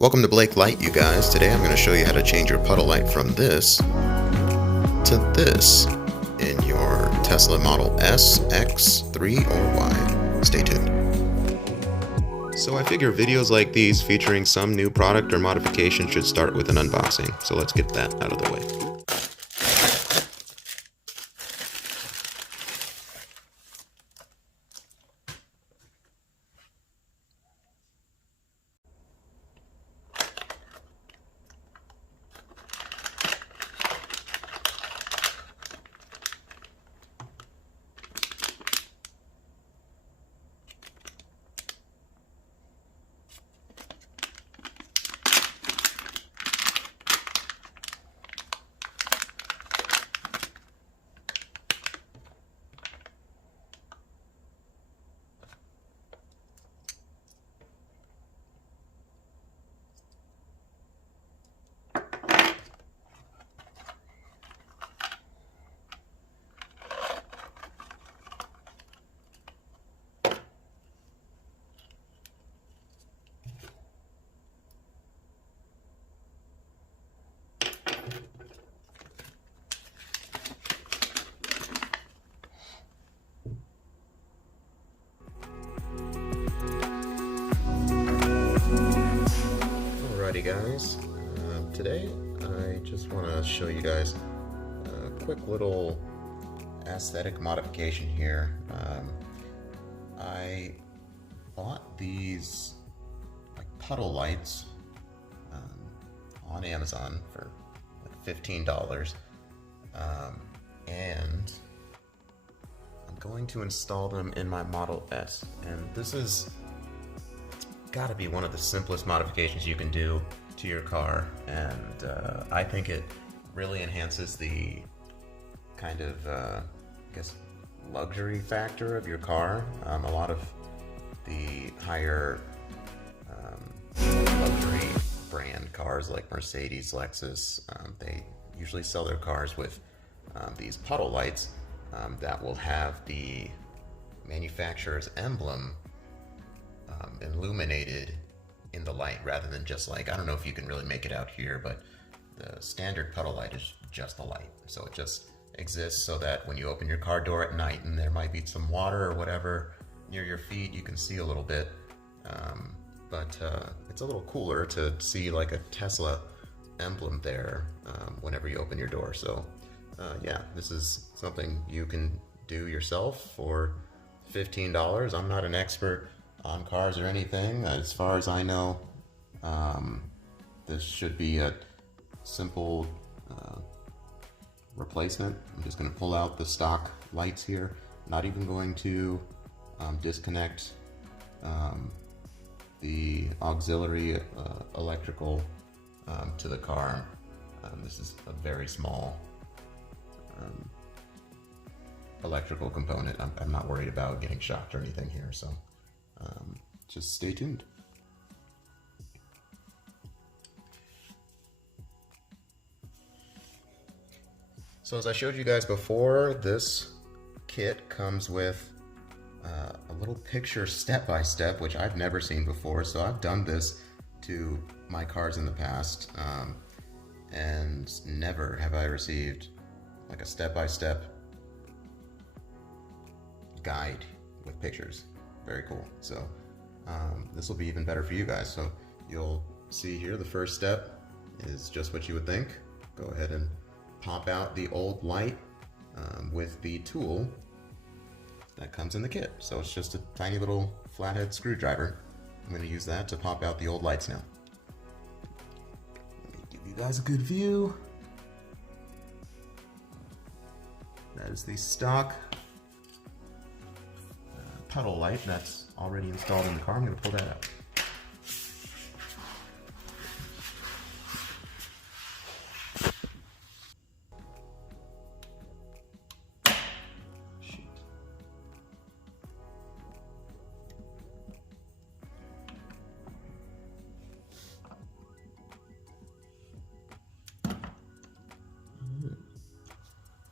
Welcome to Blake Lite, you guys. Today I'm going to show you how to change your puddle light from this to this in your Tesla Model S, X, 3, or Y. Stay tuned. So I figure videos like these featuring some new product or modification should start with an unboxing. So let's get that out of the way. Alrighty guys, today I just want to show you guys a quick little aesthetic modification here. I bought these like puddle lights on Amazon for like $15, and I'm going to install them in my Model S, and this is got to be one of the simplest modifications you can do to your car, and I think it really enhances the kind of I guess luxury factor of your car. A lot of the higher luxury brand cars like Mercedes, Lexus, they usually sell their cars with these puddle lights that will have the manufacturer's emblem illuminated in the light rather than just like, I don't know if you can really make it out here, but the standard puddle light is just a light. So it just exists so that when you open your car door at night and there might be some water or whatever near your feet, you can see a little bit. But it's a little cooler to see like a Tesla emblem there whenever you open your door. So yeah, this is something you can do yourself for $15. I'm not an expert on cars or anything. As far as I know, this should be a simple replacement. I'm just going to pull out the stock lights here. Not even going to disconnect the auxiliary electrical to the car. This is a very small electrical component. I'm not worried about getting shocked or anything here, so just stay tuned. So as I showed you guys before, this kit comes with a little picture step-by-step, which I've never seen before. So I've done this to my cars in the past, and never have I received like a step-by-step guide with pictures. Very cool. So this will be even better for you guys. So you'll see here the first step is just what you would think. Go ahead and pop out the old light with the tool that comes in the kit. So it's just a tiny little flathead screwdriver. I'm going to use that to pop out the old lights now. Let me give you guys a good view. That is the stock puddle light that's already installed in the car. I'm going to pull that out.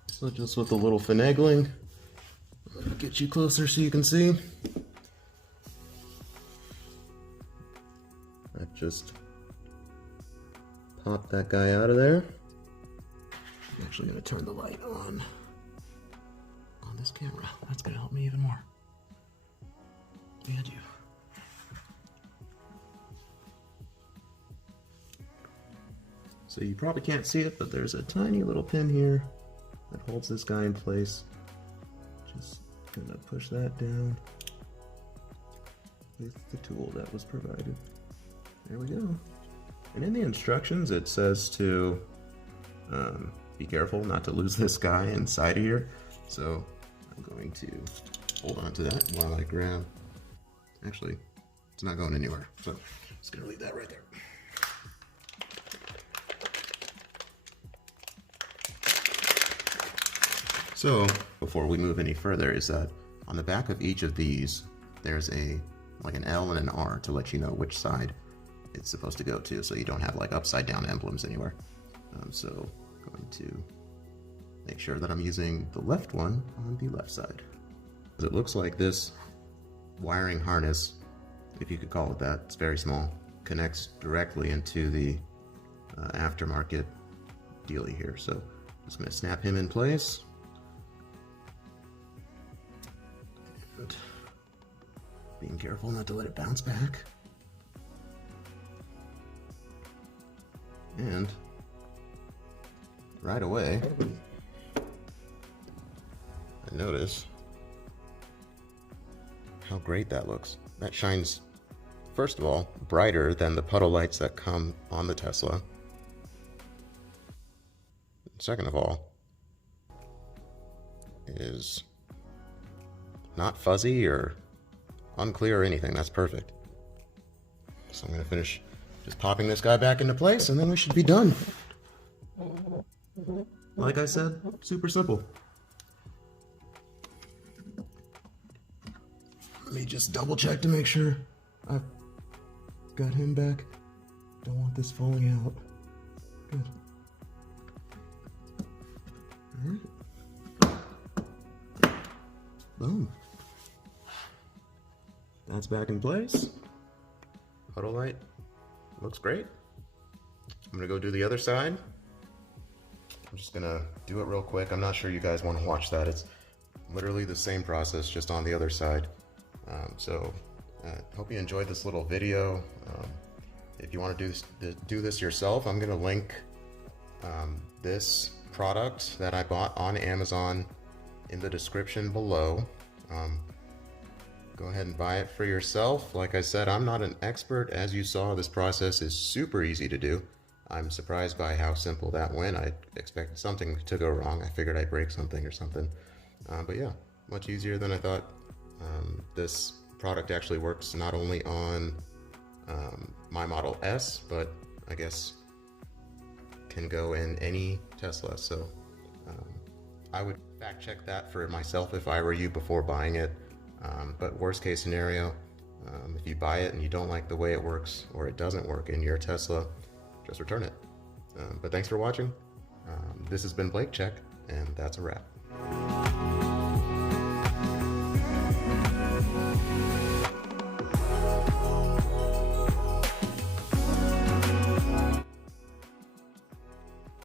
So just with a little finagling, I'll get you closer so you can see. That just pop that guy out of there. I'm actually going to turn the light on this camera. That's going to help me even more. And you. So you probably can't see it, but there's a tiny little pin here that holds this guy in place. Just going to push that down with the tool that was provided. There we go. And in the instructions it says to be careful not to lose this guy inside of here. So I'm going to hold on to that while I grab. Actually, it's not going anywhere. So I'm just going to leave that right there. So before we move any further, is that on the back of each of these, there's like an L and an R to let you know which side it's supposed to go to, so you don't have like upside down emblems anywhere. So I'm going to make sure that I'm using the left one on the left side. It looks like this wiring harness, if you could call it that, it's very small, connects directly into the aftermarket dealie here. So I'm just going to snap him in place. And being careful not to let it bounce back. And right away, I notice how great that looks. That shines, first of all, brighter than the puddle lights that come on the Tesla. Second of all, is not fuzzy or unclear or anything. That's perfect. So I'm going to finish just popping this guy back into place, and then we should be done. Like I said, super simple. Let me just double check to make sure I've got him back. Don't want this falling out. Good. Alright. Boom. That's back in place. Puddle light looks great. I'm gonna go do the other side. I'm just gonna do it real quick. I'm not sure you guys want to watch that. It's literally the same process, just on the other side. Hope you enjoyed this little video. If you want to do this yourself, I'm gonna link this product that I bought on Amazon in the description below. Go ahead and buy it for yourself. Like I said, I'm not an expert. As you saw, this process is super easy to do. I'm surprised by how simple that went. I expected something to go wrong. I figured I'd break something or something. But yeah, much easier than I thought. This product actually works not only on my Model S, but I guess can go in any Tesla. So I would fact check that for myself if I were you before buying it. But worst case scenario, if you buy it and you don't like the way it works or it doesn't work in your Tesla, just return it. But thanks for watching. This has been Blake Check, and that's a wrap.